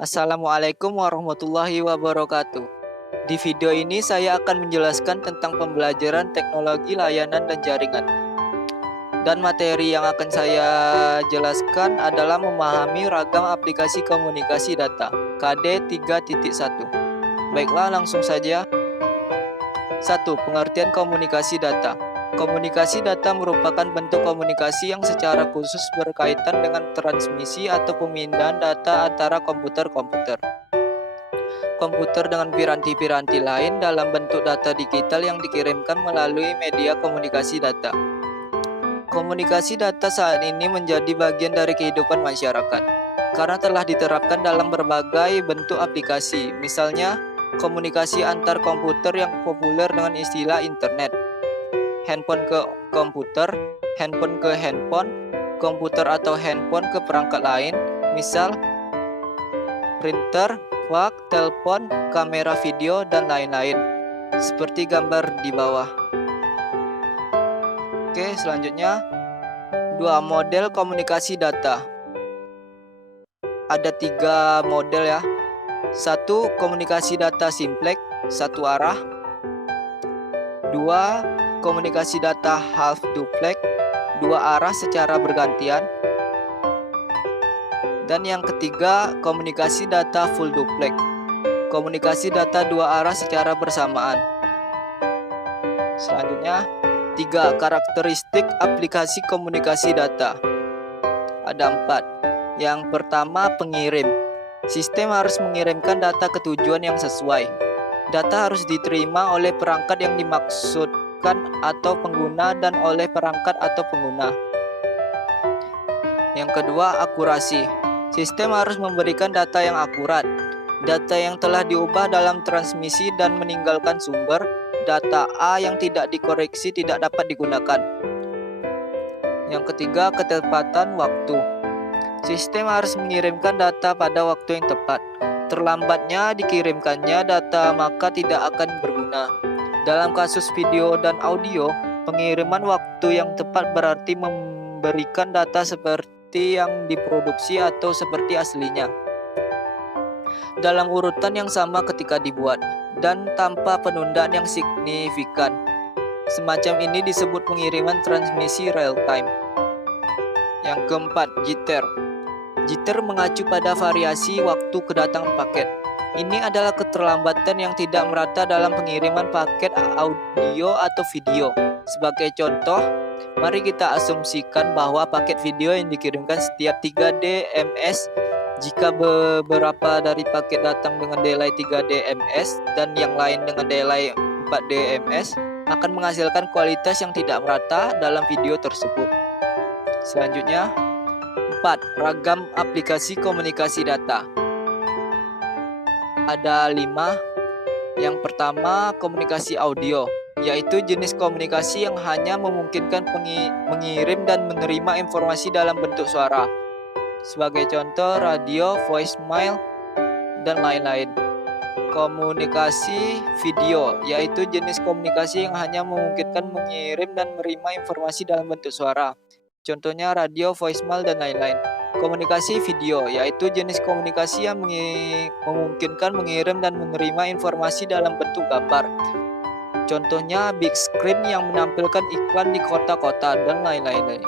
Assalamualaikum warahmatullahi wabarakatuh. Di video ini saya akan menjelaskan tentang pembelajaran teknologi layanan dan jaringan. Dan materi yang akan saya jelaskan adalah memahami ragam aplikasi komunikasi data KD 3.1. Baiklah, langsung saja. 1. Pengertian komunikasi data. Komunikasi data merupakan bentuk komunikasi yang secara khusus berkaitan dengan transmisi atau pemindahan data antara komputer dengan piranti-piranti lain dalam bentuk data digital yang dikirimkan melalui media komunikasi data. Komunikasi data saat ini menjadi bagian dari kehidupan masyarakat karena telah diterapkan dalam berbagai bentuk aplikasi, misalnya komunikasi antar komputer yang populer dengan istilah internet, handphone ke komputer, handphone ke handphone, komputer atau handphone ke perangkat lain, misal printer, fax, telepon, kamera video, dan lain-lain, seperti gambar di bawah. Oke, selanjutnya 2. Model komunikasi data. Ada 3 model ya. 1. Komunikasi data simplex, satu arah. 2. Komunikasi data half duplex, dua arah secara bergantian. Dan yang ketiga, komunikasi data full duplex, komunikasi data dua arah secara bersamaan. Selanjutnya 3. Karakteristik aplikasi komunikasi data. Ada 4. Yang pertama, pengirim. Sistem harus mengirimkan data ke tujuan yang sesuai. Data harus diterima oleh perangkat yang dimaksudkan atau pengguna dan oleh perangkat atau pengguna. Yang kedua, akurasi. Sistem harus memberikan data yang akurat. Data yang telah diubah dalam transmisi dan meninggalkan sumber. Data A yang tidak dikoreksi tidak dapat digunakan. Yang ketiga, ketepatan waktu. Sistem harus mengirimkan data pada waktu yang tepat. Terlambatnya dikirimkannya data maka tidak akan berguna. Dalam kasus video dan audio, pengiriman waktu yang tepat berarti memberikan data seperti yang diproduksi atau seperti aslinya, dalam urutan yang sama ketika dibuat, dan tanpa penundaan yang signifikan. Semacam ini disebut pengiriman transmisi real time. Yang keempat, jitter. Jitter mengacu pada variasi waktu kedatangan paket. Ini adalah keterlambatan yang tidak merata dalam pengiriman paket audio atau video. Sebagai contoh, mari kita asumsikan bahwa paket video yang dikirimkan setiap 3 DMS. Jika beberapa dari paket datang dengan delay 3 DMS dan yang lain dengan delay 4 DMS, akan menghasilkan kualitas yang tidak merata dalam video tersebut. Selanjutnya 4. Ragam aplikasi komunikasi data. Ada 5. Yang pertama, komunikasi audio, yaitu jenis komunikasi yang hanya memungkinkan mengirim dan menerima informasi dalam bentuk suara. Sebagai contoh, radio, voicemail, dan lain-lain. Komunikasi video, yaitu jenis komunikasi yang hanya memungkinkan mengirim dan menerima informasi dalam bentuk suara. Contohnya radio, voicemail, dan lain-lain. Komunikasi video, yaitu jenis komunikasi yang memungkinkan mengirim dan menerima informasi dalam bentuk gambar. Contohnya big screen yang menampilkan iklan di kota-kota, dan lain-lain.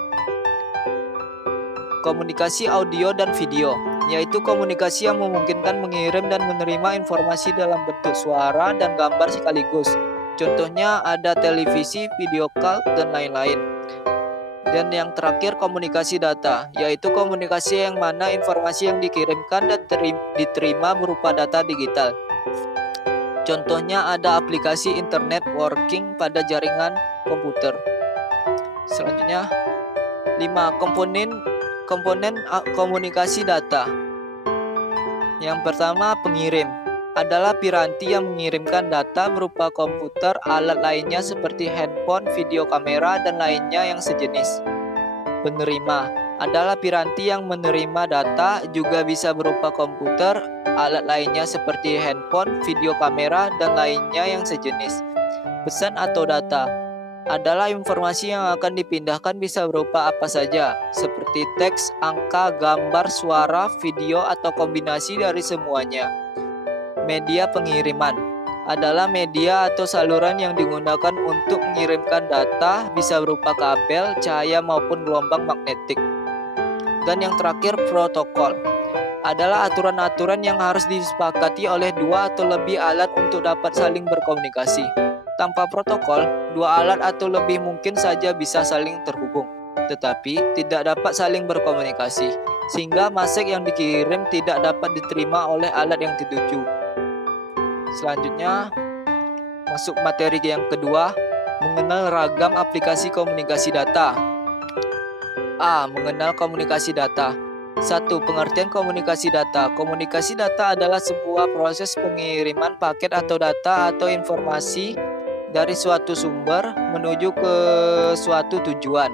Komunikasi audio dan video, yaitu komunikasi yang memungkinkan mengirim dan menerima informasi dalam bentuk suara dan gambar sekaligus. Contohnya ada televisi, video call, dan lain-lain. Dan yang terakhir, komunikasi data, yaitu komunikasi yang mana informasi yang dikirimkan dan diterima berupa data digital. Contohnya ada aplikasi internet working pada jaringan komputer. Selanjutnya 5. Komponen komunikasi data. Yang pertama, pengirim adalah piranti yang mengirimkan data berupa komputer, alat lainnya seperti handphone, video kamera, dan lainnya yang sejenis. Penerima adalah piranti yang menerima data, juga bisa berupa komputer, alat lainnya seperti handphone, video kamera, dan lainnya yang sejenis. Pesan atau data adalah informasi yang akan dipindahkan bisa berupa apa saja, seperti teks, angka, gambar, suara, video, atau kombinasi dari semuanya. Media pengiriman adalah media atau saluran yang digunakan untuk mengirimkan data, bisa berupa kabel, cahaya, maupun gelombang magnetik. Dan yang terakhir, protokol adalah aturan-aturan yang harus disepakati oleh dua atau lebih alat untuk dapat saling berkomunikasi. Tanpa protokol, dua alat atau lebih mungkin saja bisa saling terhubung, tetapi tidak dapat saling berkomunikasi, sehingga message yang dikirim tidak dapat diterima oleh alat yang dituju. Selanjutnya, masuk materi yang kedua, mengenal ragam aplikasi komunikasi data. A. Mengenal komunikasi data. 1. Pengertian komunikasi data. Komunikasi data adalah sebuah proses pengiriman paket atau data atau informasi dari suatu sumber menuju ke suatu tujuan.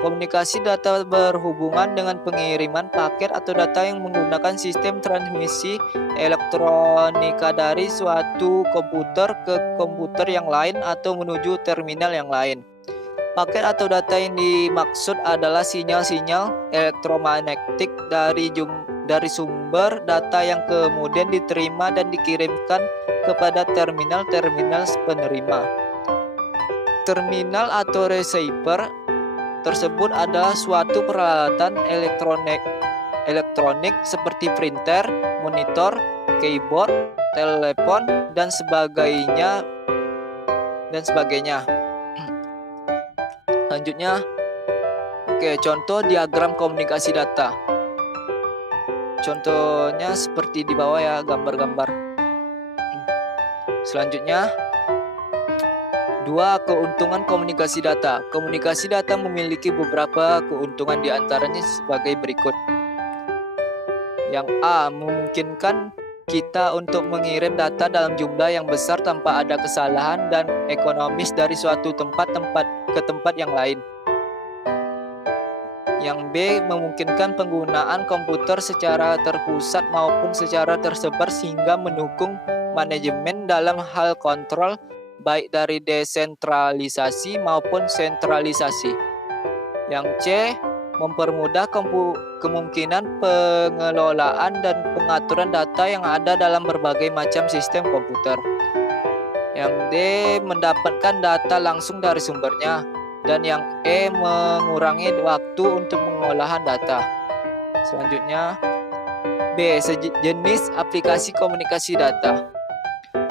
Komunikasi data berhubungan dengan pengiriman paket atau data yang menggunakan sistem transmisi elektronika dari suatu komputer ke komputer yang lain atau menuju terminal yang lain. Paket atau data yang dimaksud adalah sinyal-sinyal elektromagnetik dari sumber data yang kemudian diterima dan dikirimkan kepada terminal-terminal penerima. Terminal atau receiver tersebut adalah suatu peralatan elektronik seperti printer, monitor, keyboard, telepon, dan sebagainya. Selanjutnya, contoh diagram komunikasi data. Contohnya seperti di bawah ya, gambar-gambar. Selanjutnya, 2. Keuntungan komunikasi data. Komunikasi data memiliki beberapa keuntungan, diantaranya sebagai berikut. Yang A. Memungkinkan kita untuk mengirim data dalam jumlah yang besar tanpa ada kesalahan dan ekonomis dari suatu tempat ke tempat yang lain. Yang B. Memungkinkan penggunaan komputer secara terpusat maupun secara tersebar sehingga mendukung manajemen dalam hal kontrol baik dari desentralisasi maupun sentralisasi. Yang C. Mempermudah kemungkinan pengelolaan dan pengaturan data yang ada dalam berbagai macam sistem komputer. Yang D. Mendapatkan data langsung dari sumbernya. Dan yang E. Mengurangi waktu untuk pengolahan data. Selanjutnya, B. Sejenis aplikasi komunikasi data.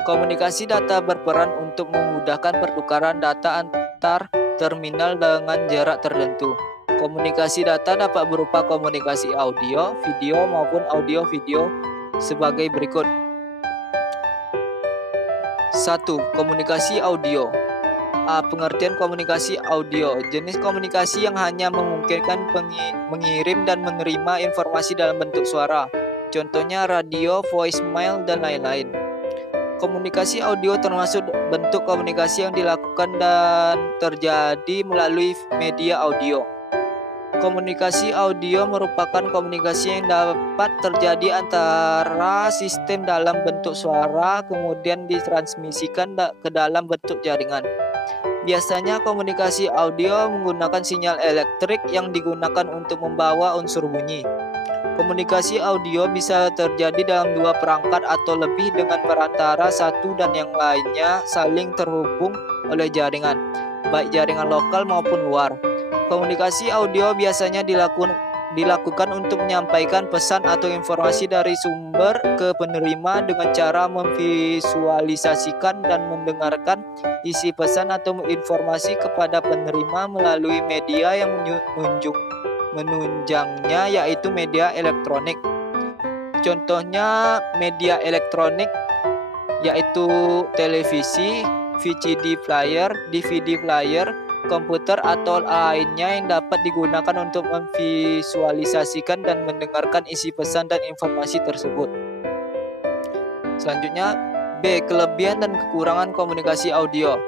Komunikasi data berperan untuk memudahkan pertukaran data antar terminal dengan jarak tertentu. Komunikasi data dapat berupa komunikasi audio, video, maupun audio-video sebagai berikut. 1. Komunikasi audio. A. Pengertian komunikasi audio. Jenis komunikasi yang hanya memungkinkan mengirim dan menerima informasi dalam bentuk suara. Contohnya radio, voicemail, dan lain-lain. Komunikasi audio termasuk bentuk komunikasi yang dilakukan dan terjadi melalui media audio. Komunikasi audio merupakan komunikasi yang dapat terjadi antara sistem dalam bentuk suara kemudian ditransmisikan ke dalam bentuk jaringan. Biasanya komunikasi audio menggunakan sinyal elektrik yang digunakan untuk membawa unsur bunyi. Komunikasi audio bisa terjadi dalam dua perangkat atau lebih dengan perantara satu dan yang lainnya saling terhubung oleh jaringan, baik jaringan lokal maupun luar. Komunikasi audio biasanya dilakukan untuk menyampaikan pesan atau informasi dari sumber ke penerima dengan cara memvisualisasikan dan mendengarkan isi pesan atau informasi kepada penerima melalui media yang menunjangnya, yaitu media elektronik. Contohnya media elektronik yaitu televisi, VCD player, DVD player, komputer atau lainnya yang dapat digunakan untuk memvisualisasikan dan mendengarkan isi pesan dan informasi tersebut. Selanjutnya, B. Kelebihan dan kekurangan komunikasi audio.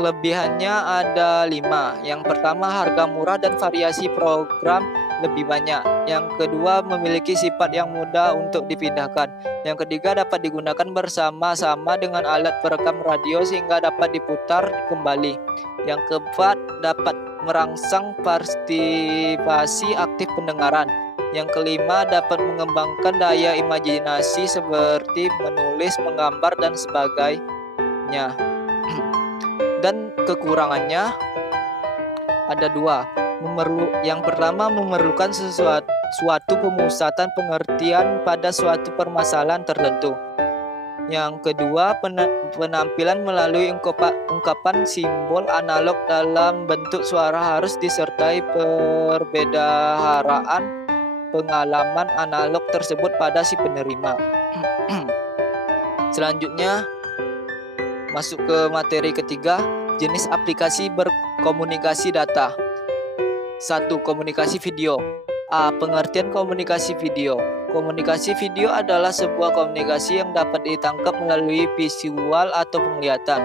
Kelebihannya ada 5. Yang pertama, harga murah dan variasi program lebih banyak. Yang kedua, memiliki sifat yang mudah untuk dipindahkan. Yang ketiga, dapat digunakan bersama-sama dengan alat perekam radio sehingga dapat diputar kembali. Yang keempat, dapat merangsang partisipasi aktif pendengaran. Yang kelima, dapat mengembangkan daya imajinasi seperti menulis, menggambar, dan sebagainya. Dan kekurangannya ada dua. Yang pertama, memerlukan suatu pemusatan pengertian pada suatu permasalahan tertentu. Yang kedua, penampilan melalui ungkapan simbol analog dalam bentuk suara harus disertai perbedaan pengalaman analog tersebut pada si penerima. Selanjutnya, masuk ke materi ketiga, jenis aplikasi berkomunikasi data. 1. Komunikasi video. A. Pengertian komunikasi video. Komunikasi video adalah sebuah komunikasi yang dapat ditangkap melalui visual atau penglihatan.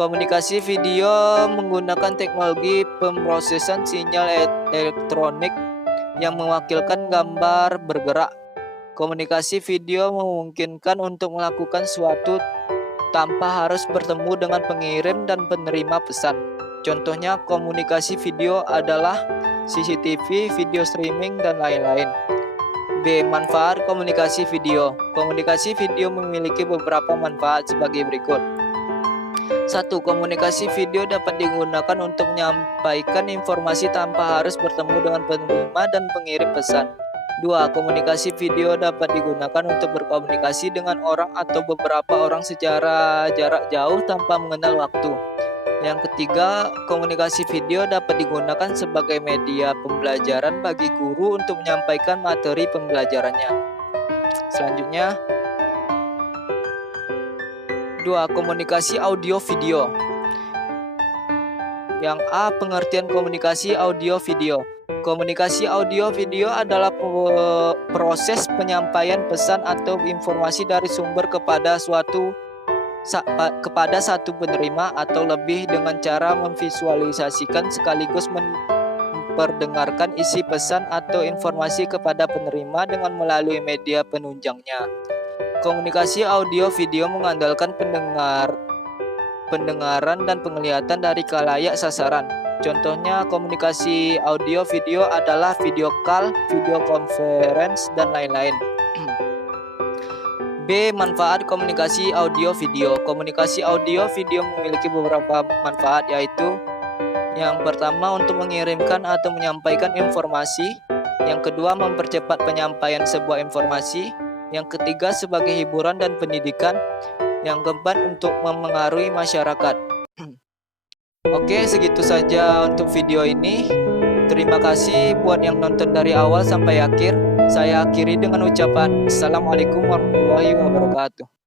Komunikasi video menggunakan teknologi pemrosesan sinyal elektronik yang mewakilkan gambar bergerak. Komunikasi video memungkinkan untuk melakukan sesuatu tanpa harus bertemu dengan pengirim dan penerima pesan. Contohnya komunikasi video adalah CCTV, video streaming, dan lain-lain. B. Manfaat komunikasi video. Komunikasi video memiliki beberapa manfaat sebagai berikut. 1. Komunikasi video dapat digunakan untuk menyampaikan informasi tanpa harus bertemu dengan penerima dan pengirim pesan. 2. Komunikasi video dapat digunakan untuk berkomunikasi dengan orang atau beberapa orang secara jarak jauh tanpa mengenal waktu. Yang ketiga, komunikasi video dapat digunakan sebagai media pembelajaran bagi guru untuk menyampaikan materi pembelajarannya. Selanjutnya, 2. Komunikasi audio video. Yang A. Pengertian komunikasi audio video. Komunikasi audio video adalah proses penyampaian pesan atau informasi dari sumber kepada satu penerima atau lebih dengan cara memvisualisasikan sekaligus memperdengarkan isi pesan atau informasi kepada penerima dengan melalui media penunjangnya. Komunikasi audio video mengandalkan pendengaran dan penglihatan dari khalayak sasaran. Contohnya komunikasi audio video adalah video call, video conference, dan lain-lain. B. Manfaat komunikasi audio video. Komunikasi audio video memiliki beberapa manfaat, yaitu yang pertama, untuk mengirimkan atau menyampaikan informasi. Yang kedua, mempercepat penyampaian sebuah informasi. Yang ketiga, sebagai hiburan dan pendidikan. Yang keempat, untuk memengaruhi masyarakat. Oke, segitu saja untuk video ini. Terima kasih buat yang nonton dari awal sampai akhir. Saya akhiri dengan ucapan Assalamualaikum warahmatullahi wabarakatuh.